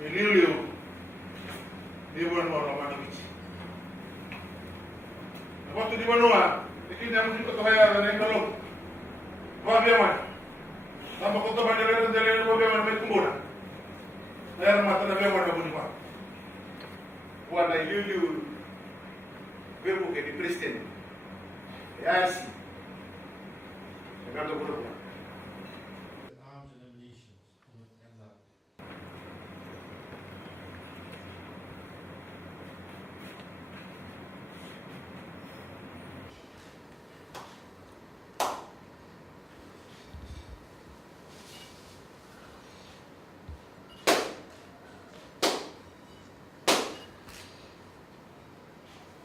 Ililiu, di Banua Ramana Beach. Waktu di Banua, ini yang kita kaya dan yang dulu. Bagaimana? Tanpa kota banjaran jalan bagaimana baik kumpul. Air mata na bagaimana bunyi pak. Wala ililiu, berbu ke di Kristen. Ya sih. Sekarang tu boleh. Arms and ammunition and that.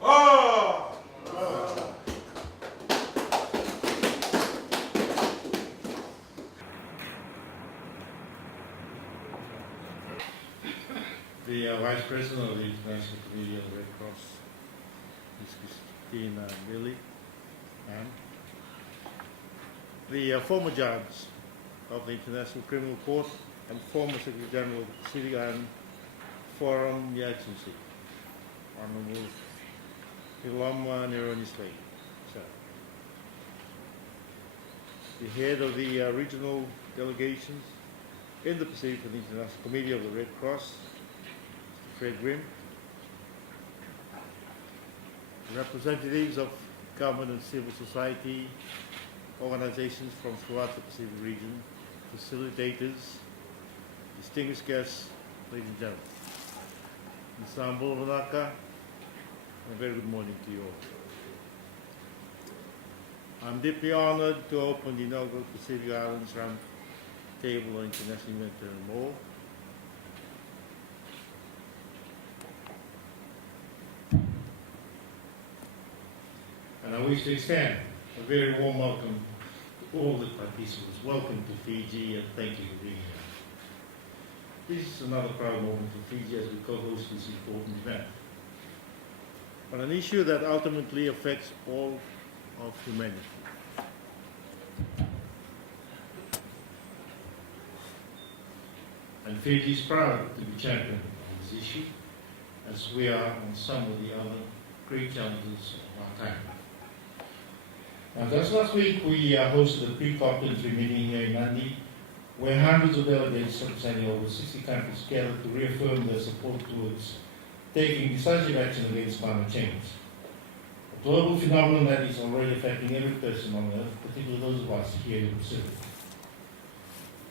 Oh! The Vice President of the International Committee of the Red Cross, Ms. Christina Billy, and the former judge of the International Criminal Court and former Secretary General of the City and Forum Agency, Honorable Ilama Neroni Slade, sir. The head of the regional delegations in the Pacific for the International Committee of the Red Cross, Mr. Fred Grimm, representatives of government and civil society organizations from throughout the Pacific region, facilitators, distinguished guests, ladies and gentlemen. Ms. Ambul Vanaka, a very good morning to you all. I'm deeply honored to open the inaugural Pacific Islands Round Table on International Humanitarian Law. And I wish to extend a very warm welcome to all the participants. Welcome to Fiji and thank you for being here. This is another proud moment for Fiji as we co-host this important event on an issue that ultimately affects all of humanity. And Fiji is proud to be champion of this issue, as we are on some of the other great challenges of our time. Now, just last week, we hosted a pre-complimentary meeting here in Nandi, where hundreds of delegates representing over 60 countries gathered to reaffirm their support towards taking decisive action against climate change. A global phenomenon that is already affecting every person on Earth, particularly those of us here in the Pacific.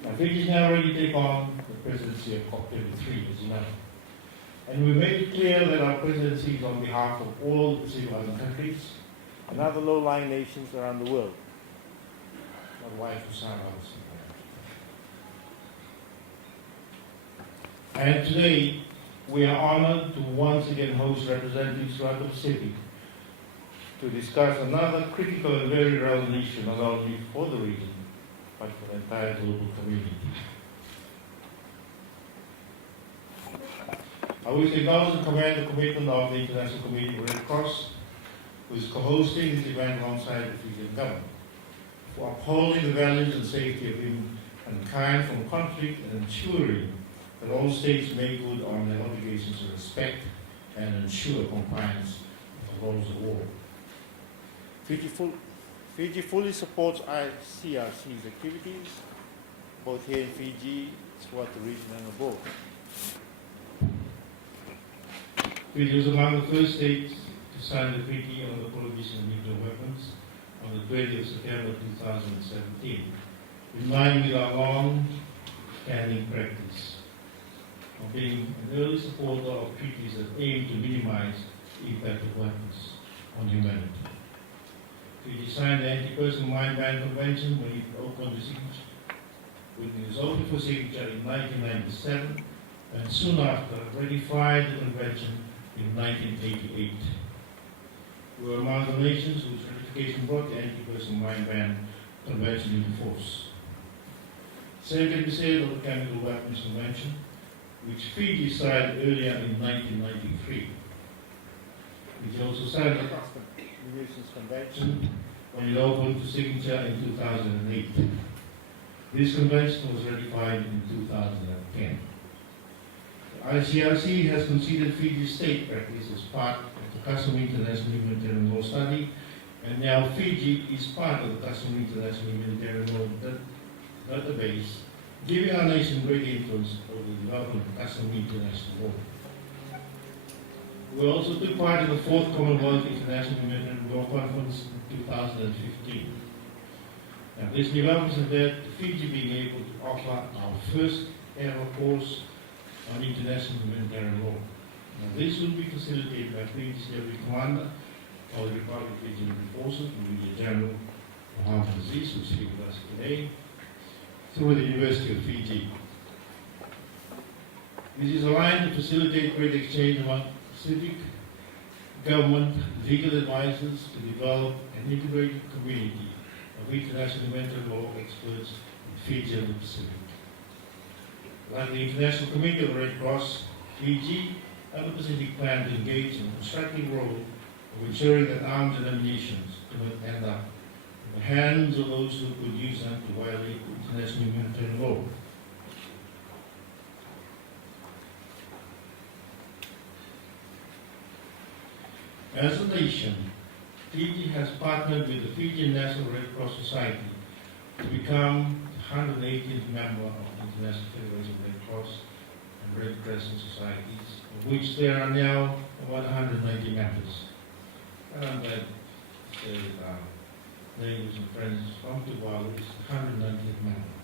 Now, Fiji is now ready to take on the presidency of COP23, as you know. And we made it clear that our presidency is on behalf of all the Pacific Island countries and other low-lying nations around the world. My wife was sound And today, we are honored to once again host representatives throughout the Pacific to discuss another critical and very relevant issue, not only for the region, but for the entire global community. I wish to acknowledge and commend the commitment of the International Committee of the Red Cross, who is co-hosting this event alongside the Fijian government, for upholding the values and safety of humankind from conflict and ensuring that all states make good on their obligations to respect and ensure compliance with the laws of war. Fiji fully supports ICRC's activities, both here in Fiji, throughout the region and abroad. Fiji was among the first states to sign the Treaty on the Prohibition of Nuclear Weapons on the 20th of September 2017, in line with our long-standing practice of being an early supporter of treaties that aim to minimize the impact of weapons on humanity. Fiji signed the Anti-Personnel Mine Ban Convention when it opened the signature, when it was opened for signature in 1997, and soon after ratified the convention in 1988. We were among the nations whose ratification brought the Anti-Personnel Mine Ban Convention into force. Same can be said of the Chemical Weapons Convention, which Fiji signed earlier in 1993. It also signed the Custom Munitions Convention when it opened to signature in 2008. This convention was ratified in 2010. ICRC has considered Fiji state practice as part of the Custom International Humanitarian Law study, and now Fiji is part of the Custom International Humanitarian Law database, giving our nation great influence over the development of Custom International Law. We also took part in the 4th Commonwealth International Humanitarian Law Conference in 2015. Now, this development has led to Fiji being able to offer our first ever course on international humanitarian law. Now, this will be facilitated by Fiji's Deputy Commander of the Republic of Fiji Armed Forces, Brigadier General Mohammed Aziz, who is here with us today, through the University of Fiji. This is aligned to facilitate great exchange among civic, government, legal advisors to develop an integrated community of international humanitarian law experts in Fiji and the Pacific. Like the International Committee of the Red Cross, Fiji and the Pacific plan to engage in a constructive role of ensuring that arms and ammunition do not end up in the hands of those who could use them to violate international humanitarian law. As a nation, Fiji has partnered with the Fijian National Red Cross Society to become the 118th member of the International Federation of Red Cross and Red Crescent Societies, of which there are now about 190 members. And I'm glad to say that our neighbors and friends from Tuvalu is the 190th member.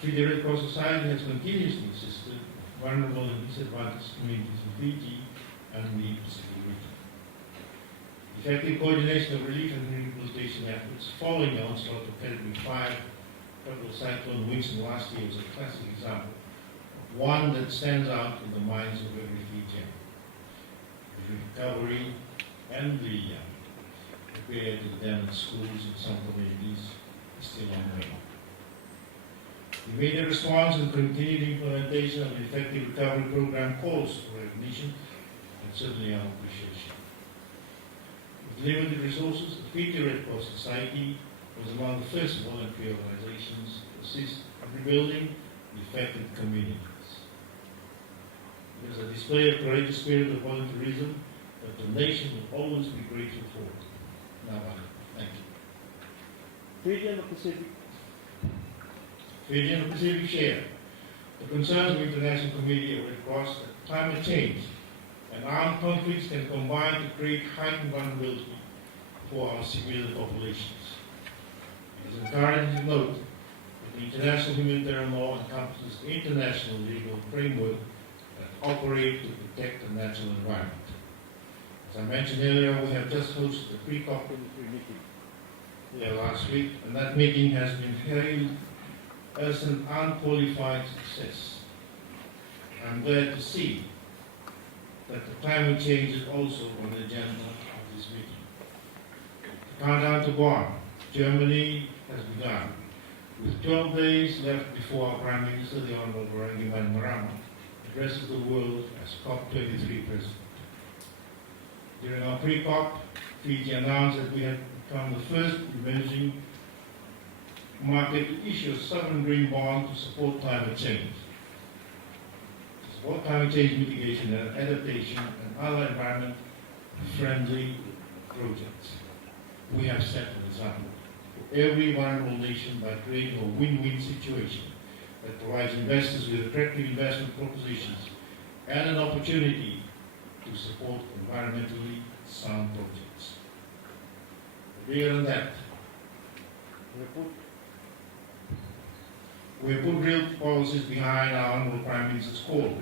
The Fiji Red Cross Society has continuously assisted vulnerable and disadvantaged communities in Fiji and the Pacific region. Effective coordination of relief and rehabilitation efforts following the onslaught of Category 5 tropical cyclone Winston last year was a classic example of one that stands out in the minds of every Fijian. The recovery and the repair to the damaged schools in some communities is still ongoing. The immediate response and continued implementation of the effective recovery program calls for recognition and certainly our appreciation. With limited resources, the Fiji Red Cross Society was among the first voluntary organizations to assist in rebuilding the affected communities. It is a display of courageous spirit of volunteerism that the nation will always be grateful for. Now, thank you. Fiji and the Pacific. Fiji and the Pacific share the concerns of the International Committee of Red Cross that climate change and armed conflicts can combine to create heightened vulnerability for our civilian populations. It is encouraging to note that the international humanitarian law encompasses international legal framework that operate to protect the natural environment. As I mentioned earlier, we have just hosted a pre-COP23 meeting here last week, and that meeting has been hailed as an unqualified success. I'm glad to see that the climate change is also on the agenda of this meeting. The countdown to Bonn, Germany, has begun. With 12 days left before our Prime Minister, the Honorable Rangi Bainimarama, addresses the world as COP23 President. During our pre-COP, Fiji announced that we had become the first emerging market to issue a sovereign green bond to support climate change. To support climate change mitigation and adaptation and other environment-friendly projects. We have set an example for every vulnerable nation by creating a win-win situation that provides investors with attractive investment propositions and an opportunity to support environmentally sound projects. Bigger than that, we have put real policies behind our Honorable Prime Minister's call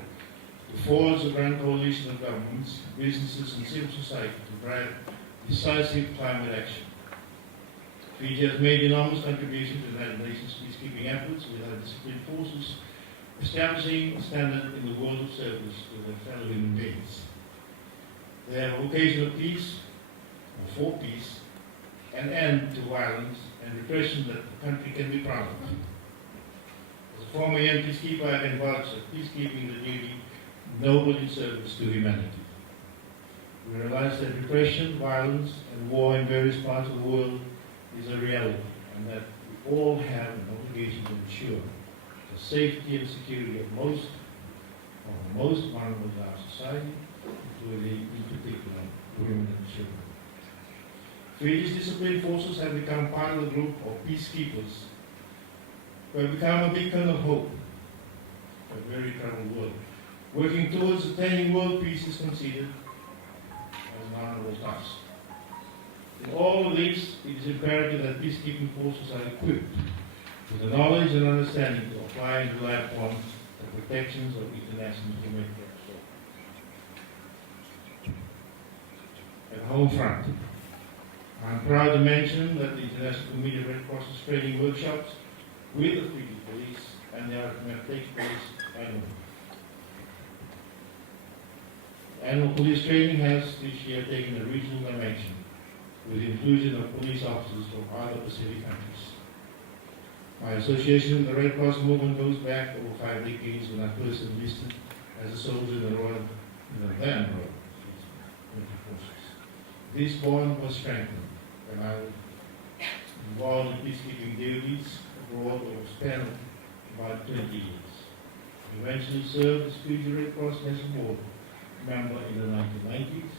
to forge a grand coalition of governments, businesses and civil society to drive decisive climate action. Fiji has made enormous contributions to the United Nations peacekeeping efforts with our disciplined forces, establishing a standard in the world of service to their fellow human beings. They have a vocation of peace, or for peace, an end to violence and repression that the country can be proud of. As a former young peacekeeper, I can vouch that peacekeeping is a duty noble in service to humanity. We realize that repression, violence, and war in various parts of the world is a reality, and that we all have an obligation to ensure the safety and security of most of the most vulnerable in our society, including in particular women and children. Fiji's disciplined forces have become part of the group of peacekeepers who have become a beacon of hope for a very troubled world. Working towards attaining world peace is considered as an honorable task. In all of this, it is imperative that peacekeeping forces are equipped with the knowledge and understanding to apply and rely upon the protections of international humanitarian law. At home front, I am proud to mention that the International Committee of Red Cross is training workshops with the Fiji Police and the RFMF takes place annually. Annual police training has this year taken a regional dimension with the inclusion of police officers from other Pacific countries. My association with the Red Cross movement goes back over 5 decades when I first enlisted as a soldier in the then Royal Military Forces. This bond was strengthened when I was involved in peacekeeping duties abroad over a span of about 20 years. I eventually served as Fiji Red Cross National Board member in the 1990s,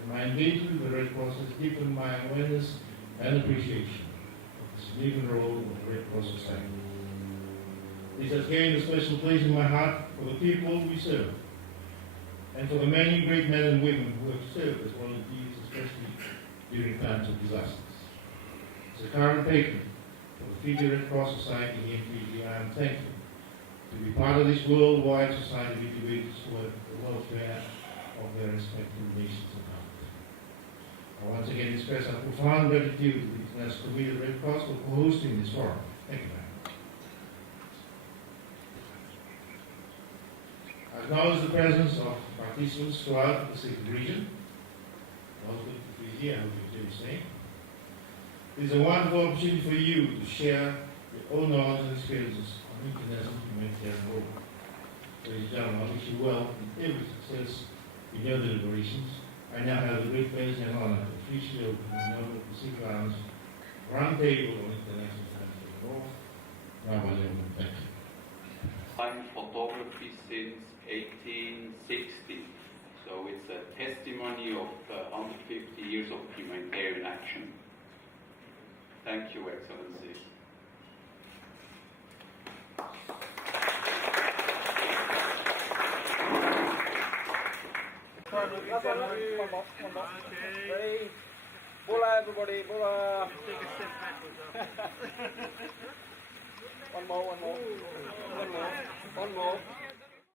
and my engagement with the Red Cross has deepened my awareness and appreciation of the significant role of the Red Cross Society. This has gained a special place in my heart for the people we serve, and for the many great men and women who have served as volunteers, especially during times of disasters. As a current patron of the Fiji Red Cross Society here in Fiji, I am thankful to be part of this worldwide society of individuals who have the welfare of their respective nations at heart. I once again express our profound gratitude to the International Committee of Red Cross for hosting this forum. Thank you, ma'am. I acknowledge the presence of participants throughout the Pacific region. Welcome to Fiji, I hope you're doing the same. It is a wonderful opportunity for you to share your own knowledge and experiences on international humanitarian work. Ladies and gentlemen, I wish you well in every success in your deliberations. I now have the great pleasure and honor to officially open the Northern Pacific Islands Roundtable on International Humanitarian Law. Now, thank you. I'm photography since 1860, so it's a testimony of 150 years of humanitarian action. Thank you, Excellencies. Ready? Bola, everybody, bola. Take a step backwards. One more. One more.